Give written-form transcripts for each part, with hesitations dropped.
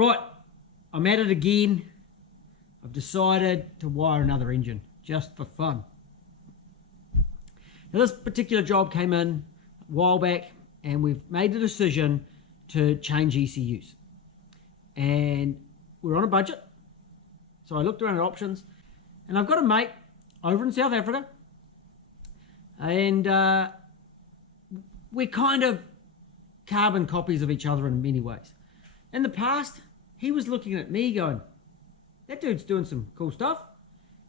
Right, I'm at it again. I've decided to wire another engine just for fun. Now this particular job came in a while back and we've made the decision to change ECUs. And we're on a budget. So I looked around at options and I've got a mate over in South Africa and we're kind of carbon copies of each other in many ways. In the past, he was looking at me going, that dude's doing some cool stuff.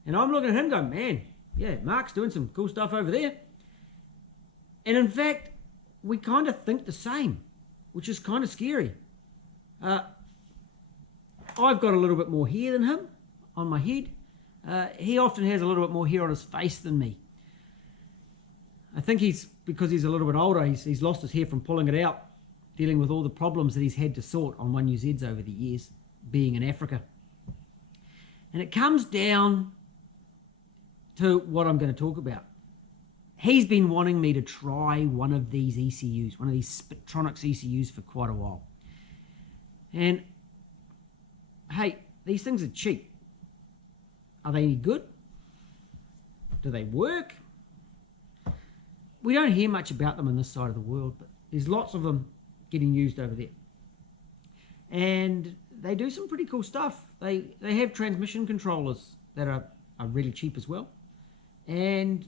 And I'm looking at him going, man, yeah, Mark's doing some cool stuff over there. And in fact, we kind of think the same, which is kind of scary. I've got a little bit more hair than him on my head. He often has a little bit more hair on his face than me. I think because he's a little bit older, he's lost his hair from pulling it out, dealing with all the problems that he's had to sort on 1UZs over the years, being in Africa. And it comes down to what I'm going to talk about. He's been wanting me to try one of these ECUs, one of these Spitronics ECUs for quite a while. And hey, these things are cheap. Are they any good? Do they work? We don't hear much about them on this side of the world, but there's lots of them getting used over there. And they do some pretty cool stuff. They have transmission controllers that are really cheap as well. And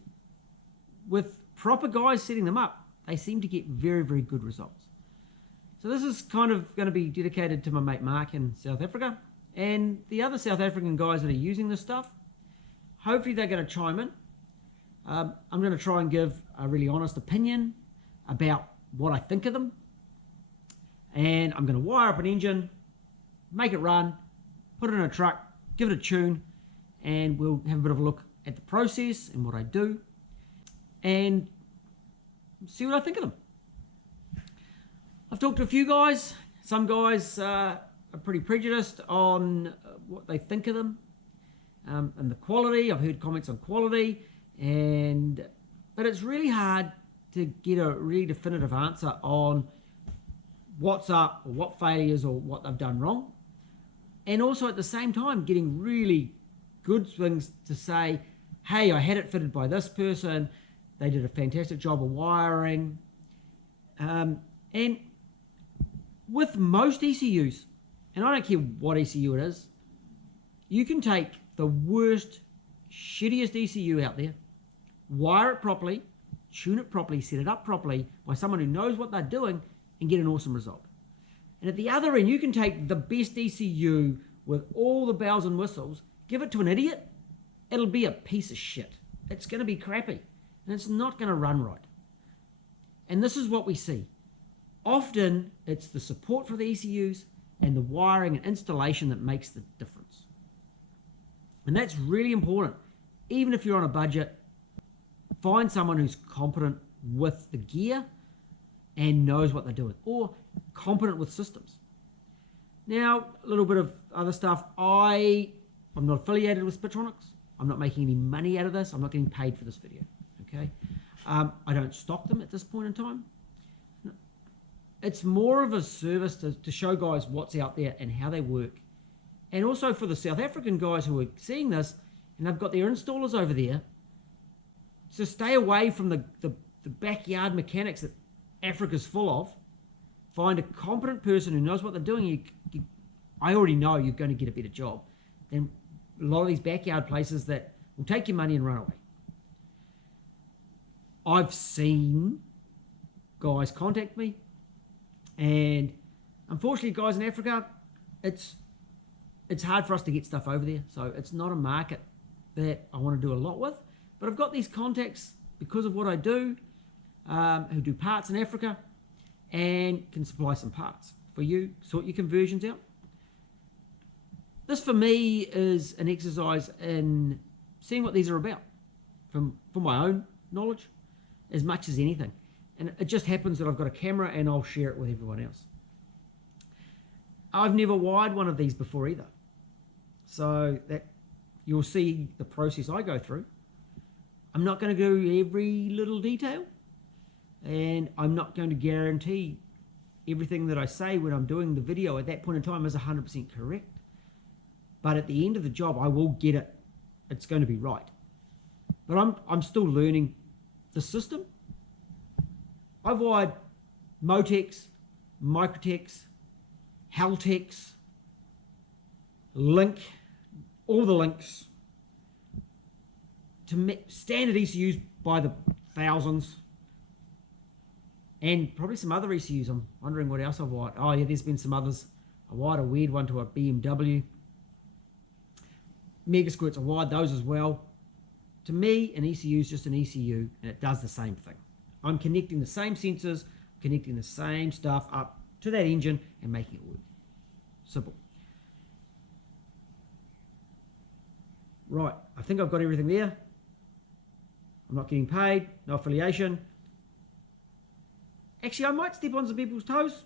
with proper guys setting them up, they seem to get very, very good results. So this is kind of going to be dedicated to my mate Mark in South Africa and the other South African guys that are using this stuff. Hopefully they're going to chime in. I'm going to try and give a really honest opinion about what I think of them. And I'm going to wire up an engine, make it run, put it in a truck, give it a tune, and we'll have a bit of a look at the process and what I do and see what I think of them. I've talked to a few guys. Some guys are pretty prejudiced on what they think of them and the quality. I've heard comments on quality, but it's really hard to get a really definitive answer on what's up or what failures or what they've done wrong. And also at the same time getting really good things to say, hey, I had it fitted by this person, they did a fantastic job of wiring. And with most ECUs, and I don't care what ECU it is, you can take the worst, shittiest ECU out there, wire it properly, tune it properly, set it up properly by someone who knows what they're doing and get an awesome result. And at the other end, you can take the best ECU with all the bells and whistles, give it to an idiot, it'll be a piece of shit. It's going to be crappy and it's not going to run right. And this is what we see. Often it's the support for the ECUs and the wiring and installation that makes the difference. And that's really important. Even if you're on a budget, find someone who's competent with the gear and knows what they're doing, or competent with systems. Now, a little bit of other stuff. I'm not affiliated with Spitronics. I'm not making any money out of this. I'm not getting paid for this video, okay? I don't stock them at this point in time. It's more of a service to show guys what's out there and how they work. And also for the South African guys who are seeing this, and they've got their installers over there, so stay away from the backyard mechanics that Africa's full of. Find a competent person who knows what they're doing. I already know you're going to get a better job than a lot of these backyard places that will take your money and run away. I've seen guys contact me, and unfortunately, guys in Africa, it's hard for us to get stuff over there. So it's not a market that I want to do a lot with. But I've got these contacts because of what I do, who do parts in Africa and can supply some parts for you, sort your conversions out. This for me is an exercise in seeing what these are about from my own knowledge as much as anything. And it just happens that I've got a camera and I'll share it with everyone else. I've never wired one of these before either. So that you'll see the process I go through. I'm not going to do every little detail, and I'm not going to guarantee everything that I say when I'm doing the video at that point in time is 100% correct. But at the end of the job, I will get it. It's going to be right. But I'm still learning the system. I've wired Motex, Microtex, Haltex, Link, all the links to standard ECUs by the thousands, and probably some other ECUs. I'm wondering what else I've wired. Oh yeah, there's been some others. I wired a weird one to a BMW. Mega squirts, I wired those as well. To me, an ECU is just an ECU, and it does the same thing. I'm connecting the same sensors, connecting the same stuff up to that engine and making it work. Simple. Right, I think I've got everything there. I'm not getting paid, no affiliation. Actually, I might step on some people's toes.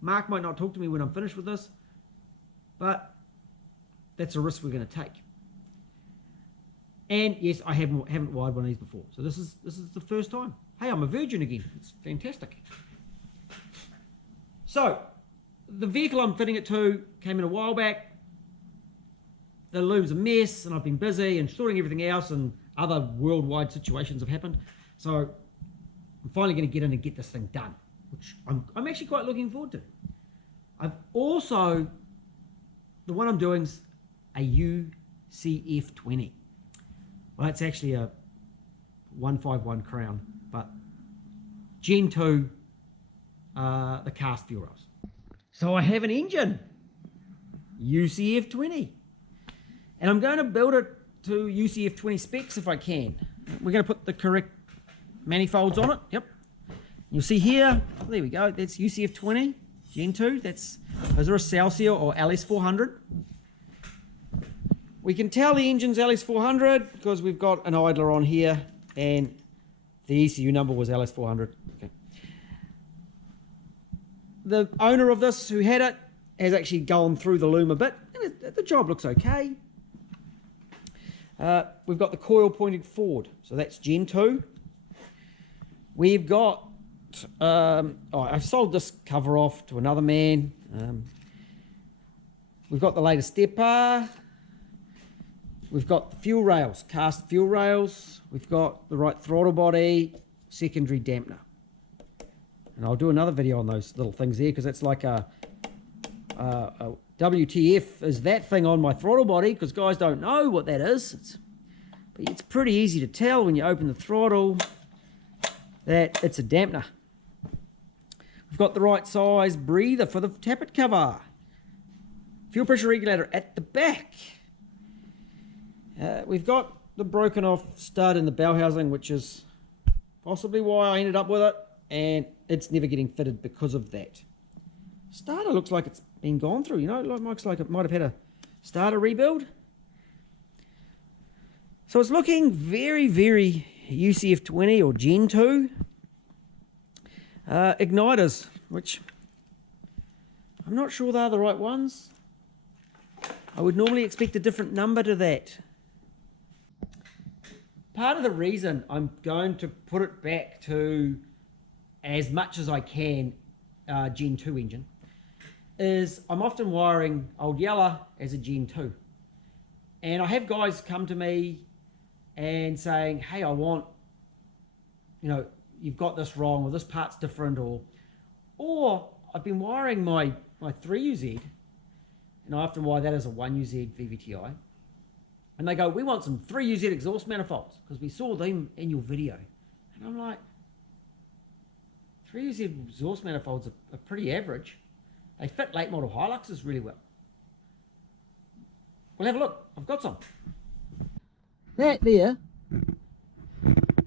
Mark might not talk to me when I'm finished with this, but that's a risk we're going to take. And yes, I haven't wired one of these before, so this is the first time. Hey, I'm a virgin again. It's fantastic. So, the vehicle I'm fitting it to came in a while back. The loom's a mess, and I've been busy and sorting everything else, and other worldwide situations have happened. So, I'm finally going to get in and get this thing done, which I'm actually quite looking forward to. I've also, the one I'm doing's a UCF20. Well, it's actually a 151 Crown, but Gen 2, the cast fuel rails. So I have an engine, UCF20, and I'm going to build it to UCF20 specs if I can. We're going to put the correct manifolds on it. Yep. You'll see here, there we go, that's UCF20, Gen 2, those are a Celsius or LS400. We can tell the engine's LS400 because we've got an idler on here and the ECU number was LS400. Okay. The owner of this who had it has actually gone through the loom a bit, and the job looks okay. We've got the coil pointed forward, so that's Gen 2. We've got, I've sold this cover off to another man. We've got the latest stepper. We've got the fuel rails, cast fuel rails. We've got the right throttle body, secondary dampener. And I'll do another video on those little things there because that's like a WTF is that thing on my throttle body, because guys don't know what that is. But it's pretty easy to tell when you open the throttle that it's a dampener. We've got the right size breather for the tappet cover. Fuel pressure regulator at the back. We've got the broken off stud in the bell housing, which is possibly why I ended up with it, and it's never getting fitted because of that. Starter looks like it's been gone through, you know, it looks like it might have had a starter rebuild. So it's looking very, very UCF20 or Gen 2. Igniters, which I'm not sure they're the right ones. I would normally expect a different number to that. Part of the reason I'm going to put it back to as much as I can Gen 2 engine is I'm often wiring Old Yeller as a Gen 2. And I have guys come to me and saying, hey, I want, you know, you've got this wrong, or this part's different, or I've been wiring my 3UZ, and I often wire that as a 1UZ VVTi. And they go, we want some 3UZ exhaust manifolds because we saw them in your video. And I'm like, 3UZ exhaust manifolds are pretty average. They fit late model Hiluxes really well. Well, have a look. I've got some. That there,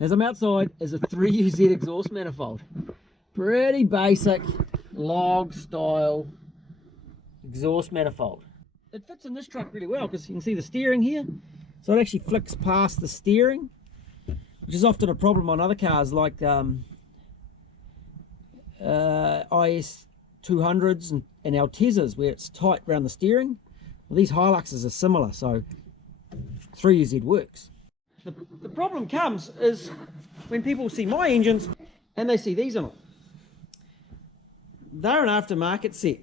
as I'm outside, is a 3UZ exhaust manifold. Pretty basic log style exhaust manifold. It fits in this truck really well because you can see the steering here. So it actually flicks past the steering, which is often a problem on other cars like IS 200s and Altezas, where it's tight around the steering. Well, these Hiluxes are similar, so 3UZ works. The problem comes is when people see my engines and they see these on it. they're an aftermarket set.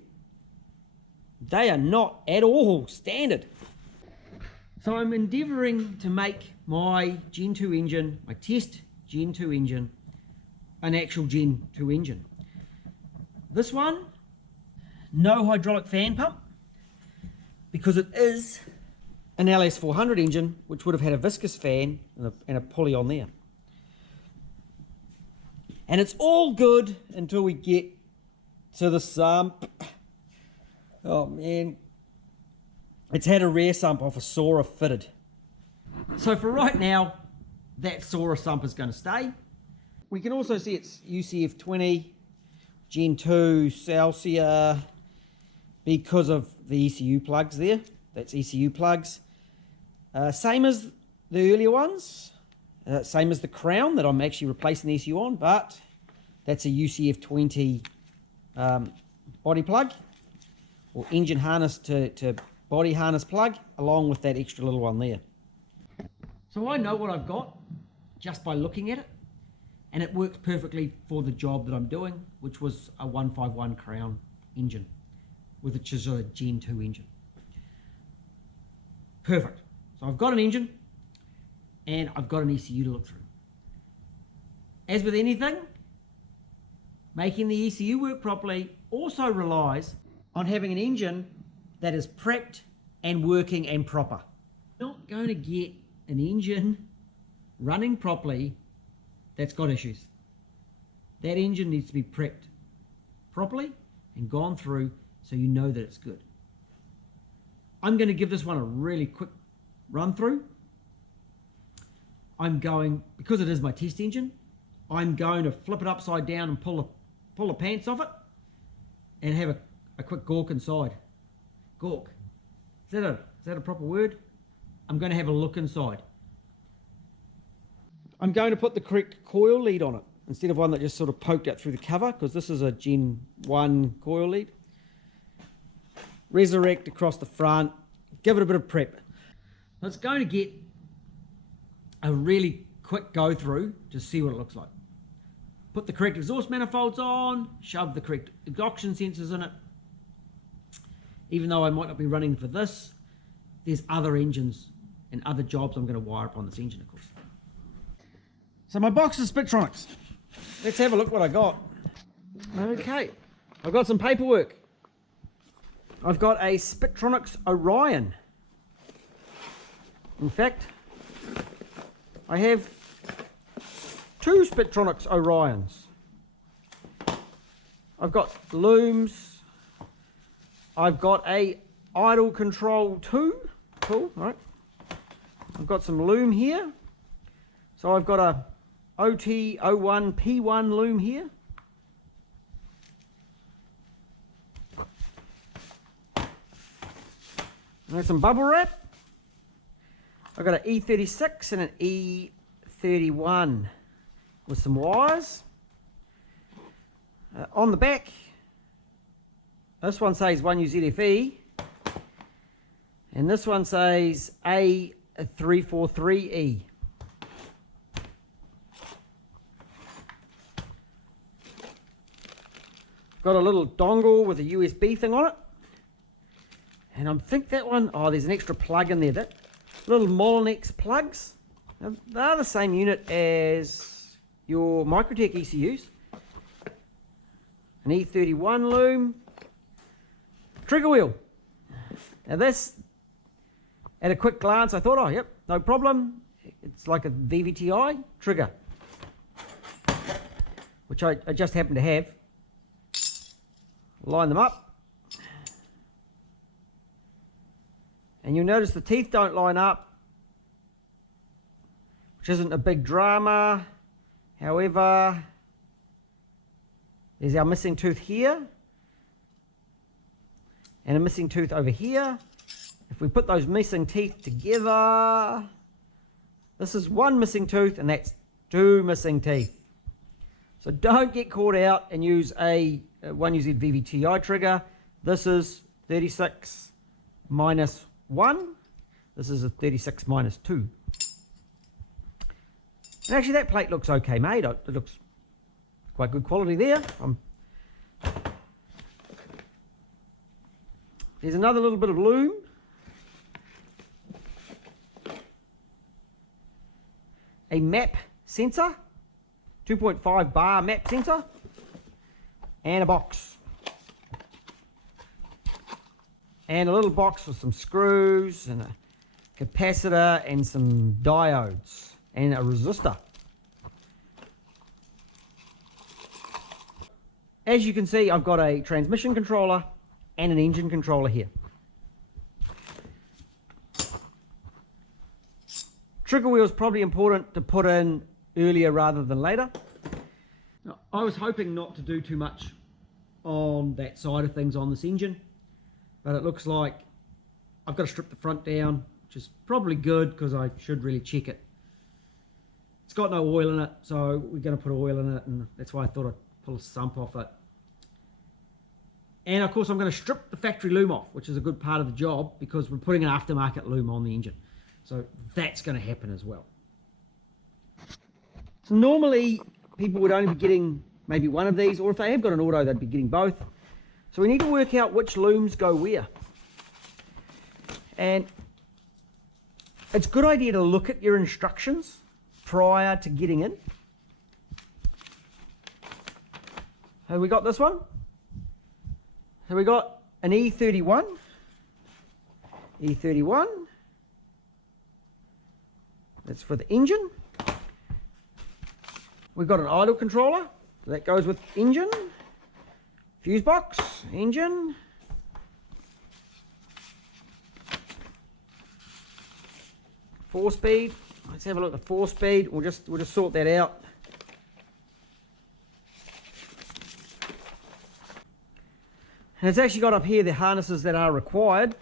They are not at all standard. So I'm endeavouring to make my Gen 2 engine, my test Gen 2 engine, an actual Gen 2 engine. This one, no hydraulic fan pump, because it is an LS400 engine, which would have had a viscous fan and a pulley on there. And it's all good until we get to the sump. Oh man, it's had a rear sump off a Sora fitted. So for right now, that Sora sump is going to stay. We can also see it's UCF20, Gen 2, Celsius, because of the ECU plugs there. That's ECU plugs. Same as the earlier ones. Same as the crown that I'm actually replacing the ECU on, but that's a UCF20 body plug, or engine harness to body harness plug, along with that extra little one there. So I know what I've got just by looking at it, and it works perfectly for the job that I'm doing, which was a 151 crown engine, which is a Gen 2 engine. Perfect. So I've got an engine, and I've got an ECU to look through. As with anything, making the ECU work properly also relies on having an engine that is prepped and working and proper. You're not going to get an engine running properly that's got issues. That engine needs to be prepped properly and gone through so you know that it's good. I'm going to give this one a really quick run through. I'm going, because it is my test engine, I'm going to flip it upside down and pull the pants off it and have a quick gawk inside. Gawk. Is that a proper word? I'm going to have a look inside. I'm going to put the correct coil lead on it instead of one that just sort of poked out through the cover, because this is a Gen 1 coil lead. Resurrect across the front, give it a bit of prep. So it's going to get a really quick go through to see what it looks like. Put the correct exhaust manifolds on, shove the correct oxygen sensors in it. Even though I might not be running for this, there's other engines and other jobs I'm going to wire up on this engine, of course. So my box is Spitronics. Let's have a look what I got. Okay, I've got some paperwork. I've got a Spitronics Orion. In fact, I have two Spitronics Orions. I've got looms. I've got a idle control 2. Cool, all right. I've got some loom here. So I've got a OT01P1 loom here. There's some bubble wrap. I've got an E36 and an E31 with some wires. On the back, this one says 1UZFE, and this one says A343E. Got a little dongle with a USB thing on it. And I think that one, oh, there's an extra plug in there. That little Molinex plugs, they're the same unit as your Microtech ECUs. An E31 loom. Trigger wheel. Now this, at a quick glance, I thought, oh, yep, no problem. It's like a VVTi trigger, which I just happen to have. Line them up. And you'll notice the teeth don't line up, which isn't a big drama. However, there's our missing tooth here and a missing tooth over here. If we put those missing teeth together, this is one missing tooth and that's two missing teeth. So don't get caught out and use a 1UZ VVTi trigger. This is 36 minus 1. This is a 36 minus 2. And actually that plate looks okay made. It looks quite good quality there. There's another little bit of loom. A map sensor, 2.5 bar map sensor, and a box. And a little box with some screws and a capacitor and some diodes and a resistor. As you can see, I've got a transmission controller and an engine controller here. Trigger wheel is probably important to put in earlier rather than later. Now, I was hoping not to do too much on that side of things on this engine, but it looks like I've got to strip the front down, which is probably good because I should really check it. It's got no oil in it, so we're going to put oil in it, and that's why I thought I'd pull a sump off it. And of course I'm going to strip the factory loom off, which is a good part of the job because we're putting an aftermarket loom on the engine. So that's going to happen as well. So normally people would only be getting maybe one of these, or if they have got an auto, they'd be getting both. So we need to work out which looms go where. And it's a good idea to look at your instructions prior to getting in. Have we got this one? So we got an E31. E31. That's for the engine. We've got an idle controller. So that goes with engine. Fuse box, engine. Four speed. Let's have a look at the 4-speed. We'll just sort that out. And it's actually got up here the harnesses that are required,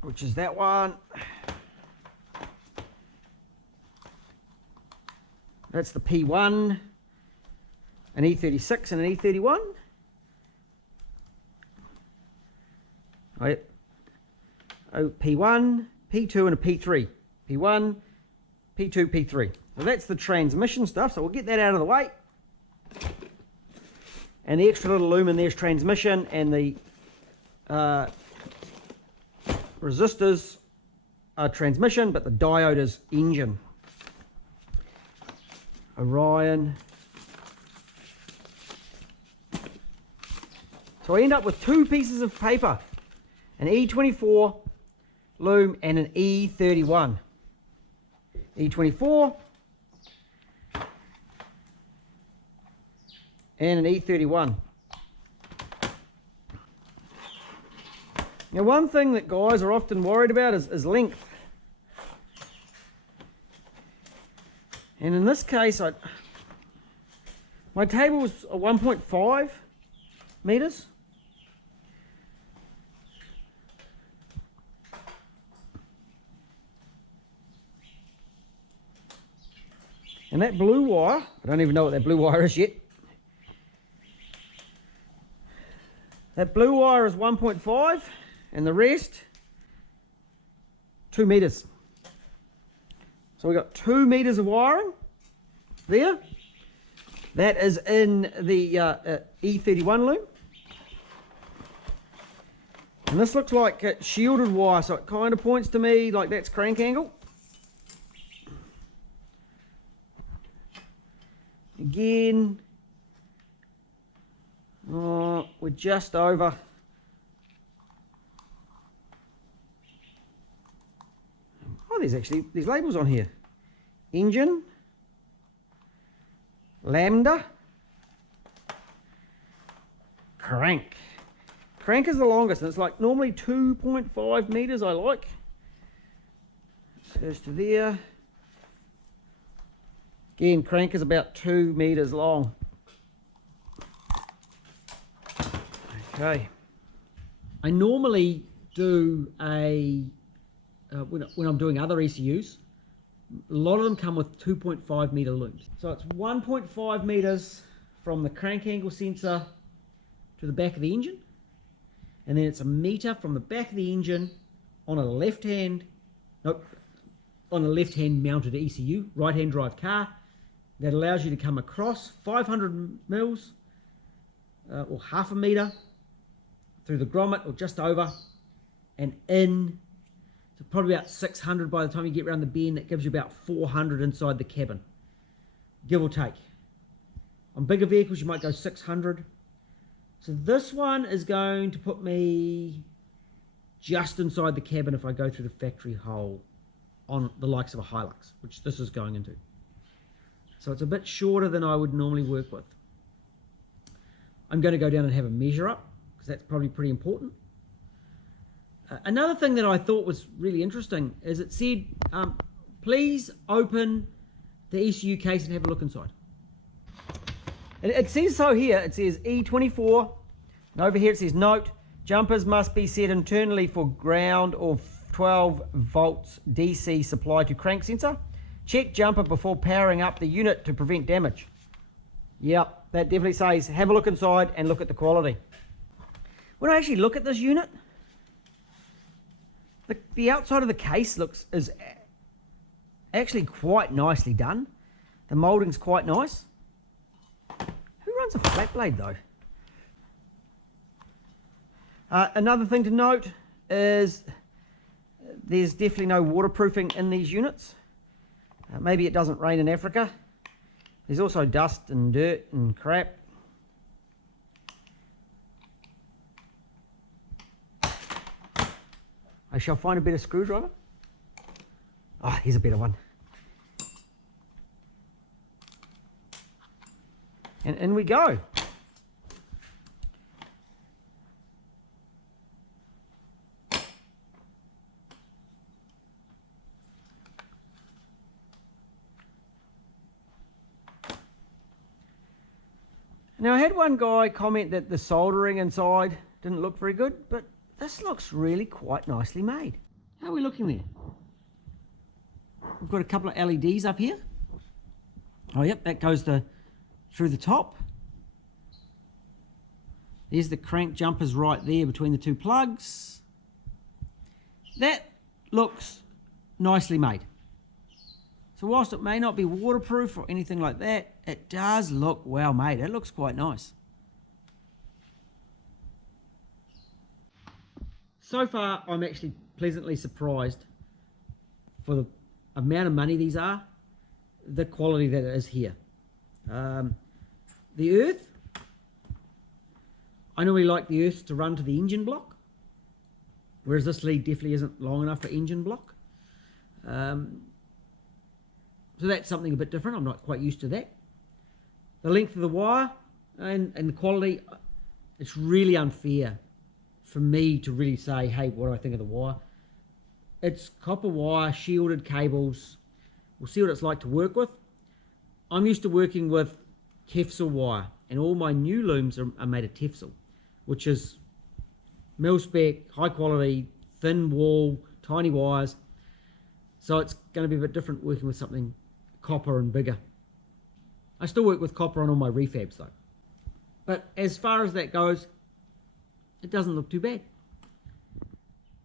which is that one. That's the P1, an E36 and an E31. Oh, P1, P2 and a P3. P1, P2, P3. So that's the transmission stuff, so we'll get that out of the way. And the extra little loom in there is transmission, and the resistors are transmission, but the diode is engine. Orion. So I end up with two pieces of paper, an E24 loom and an E31. E24 and an E31. Now, one thing that guys are often worried about is length. And in this case, my table was 1.5 meters. And that blue wire, I don't even know what that blue wire is yet. That blue wire is 1.5 and the rest 2 meters. So we've got 2 meters of wiring there. That is in the E31 loom. And this looks like shielded wire, so it kind of points to me like that's crank angle. Again, we're just over. Oh, there's labels on here. Engine, lambda, crank. Crank is the longest, and it's like normally 2.5 meters. I like. This goes to there. Again, crank is about 2 meters long. Okay. I normally do when I'm doing other ECUs, a lot of them come with 2.5 meter looms. So it's 1.5 meters from the crank angle sensor to the back of the engine. And then it's a meter from the back of the engine on a left-hand mounted ECU, right-hand drive car. That allows you to come across 500 mils or half a meter through the grommet or just over and in. So probably about 600 by the time you get around the bend. That gives you about 400 inside the cabin, give or take. On bigger vehicles, you might go 600. So this one is going to put me just inside the cabin if I go through the factory hole on the likes of a Hilux, which this is going into. So it's a bit shorter than I would normally work with. I'm going to go down and have a measure up, because that's probably pretty important. Another thing that I thought was really interesting is it said, please open the ECU case and have a look inside. And it says so here. It says E24, and over here it says note, jumpers must be set internally for ground or 12 volts DC supply to crank sensor. Check jumper before powering up the unit to prevent damage. Yep, that definitely says have a look inside and look at the quality. When I actually look at this unit, the outside of the case is actually quite nicely done. The moulding's quite nice. Who runs a flat blade though? Another thing to note is there's definitely no waterproofing in these units. Maybe it doesn't rain in Africa. There's also dust and dirt and crap. I shall find a better screwdriver. Oh, here's a better one. And in we go. Now, I had one guy comment that the soldering inside didn't look very good, but this looks really quite nicely made. How are we looking there? We've got a couple of LEDs up here. Oh, yep, that goes through the top. There's the crank jumpers right there between the two plugs. That looks nicely made. So whilst it may not be waterproof or anything like that, it does look well made. It looks quite nice. So far, I'm actually pleasantly surprised for the amount of money these are, the quality that it is here. The earth, I normally like the earth to run to the engine block, whereas this lead definitely isn't long enough for engine block. So that's something a bit different. I'm not quite used to that. The length of the wire and the quality, it's really unfair for me to really say, hey, what do I think of the wire? It's copper wire, shielded cables. We'll see what it's like to work with. I'm used to working with Tefsel wire, and all my new looms are made of Tefsel, which is mil-spec, high quality, thin wall, tiny wires. So it's going to be a bit different working with something copper and bigger. I still work with copper on all my refabs though. But as far as that goes, it doesn't look too bad.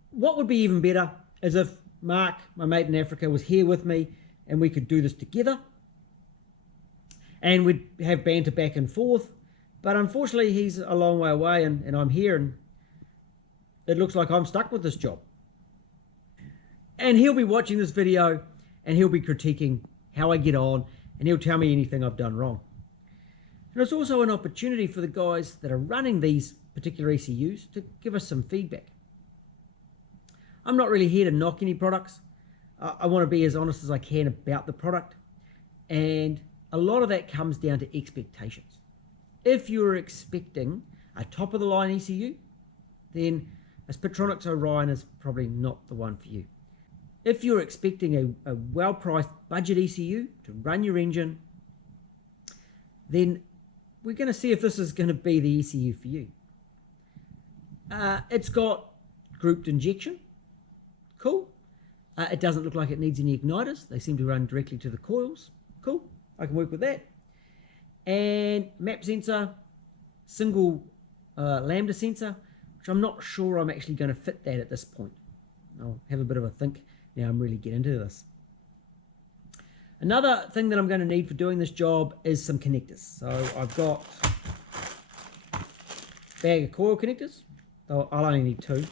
What would be even better is if Mark, my mate in Africa, was here with me and we could do this together. And we'd have banter back and forth. But unfortunately, he's a long way away and I'm here, and it looks like I'm stuck with this job. And he'll be watching this video and he'll be critiquing how I get on, and he'll tell me anything I've done wrong. And it's also an opportunity for the guys that are running these particular ECUs to give us some feedback. I'm not really here to knock any products. I want to be as honest as I can about the product, and a lot of that comes down to expectations. If you're expecting a top-of-the-line ECU, then a Spitronics Orion is probably not the one for you. If you're expecting a well-priced budget ECU to run your engine, then we're going to see if this is going to be the ECU for you. It's got grouped injection. Cool. It doesn't look like it needs any igniters. They seem to run directly to the coils. Cool. I can work with that. And map sensor, single lambda sensor, which I'm not sure I'm actually going to fit that at this point. I'll have a bit of a think now I'm really getting into this. Another thing that I'm going to need for doing this job is some connectors. So I've got a bag of coil connectors, I'll only need 2.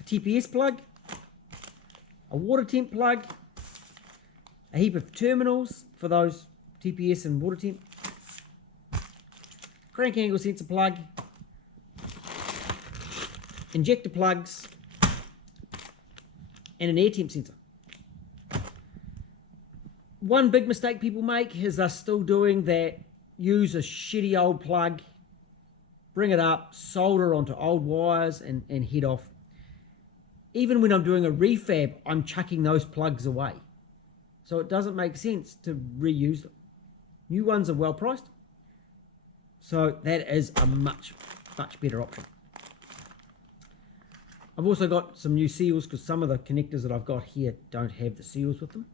A TPS plug, a water temp plug, a heap of terminals for those TPS and water temp, crank angle sensor plug, injector plugs, and an air temp sensor. One big mistake people make is they're still doing that, use a shitty old plug, bring it up, solder onto old wires and head off. Even when I'm doing a refab, I'm chucking those plugs away. So it doesn't make sense to reuse them. New ones are well priced. So that is a much better option. I've also got some new seals because some of the connectors that I've got here don't have the seals with them.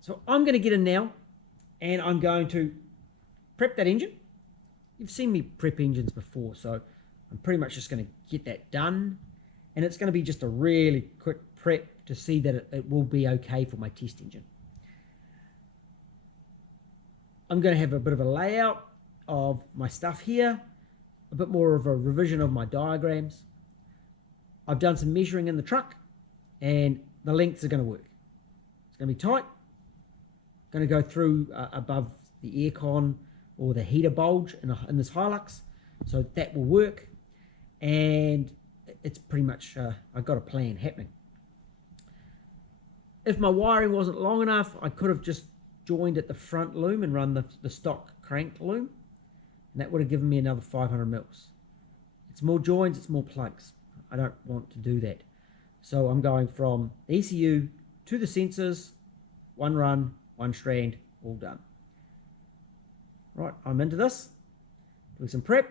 So I'm going to get in now and I'm going to prep that engine. You've seen me prep engines before, so I'm pretty much just going to get that done. And it's going to be just a really quick prep to see that it will be okay for my test engine. I'm going to have a bit of a layout of my stuff here, a bit more of a revision of my diagrams. I've done some measuring in the truck and the lengths are going to work. It's going to be tight. Going to go through above the aircon or the heater bulge in this Hilux, so that will work. And it's pretty much, I've got a plan happening. If my wiring wasn't long enough, I could have just joined at the front loom and run the stock crank loom, and that would have given me another 500 mils. It's more joins, it's more plugs. I don't want to do that. So I'm going from the ECU to the sensors, one run, one strand, all done. Right, I'm into this, doing some prep.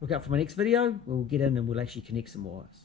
Look out for my next video. We'll get in and we'll actually connect some wires.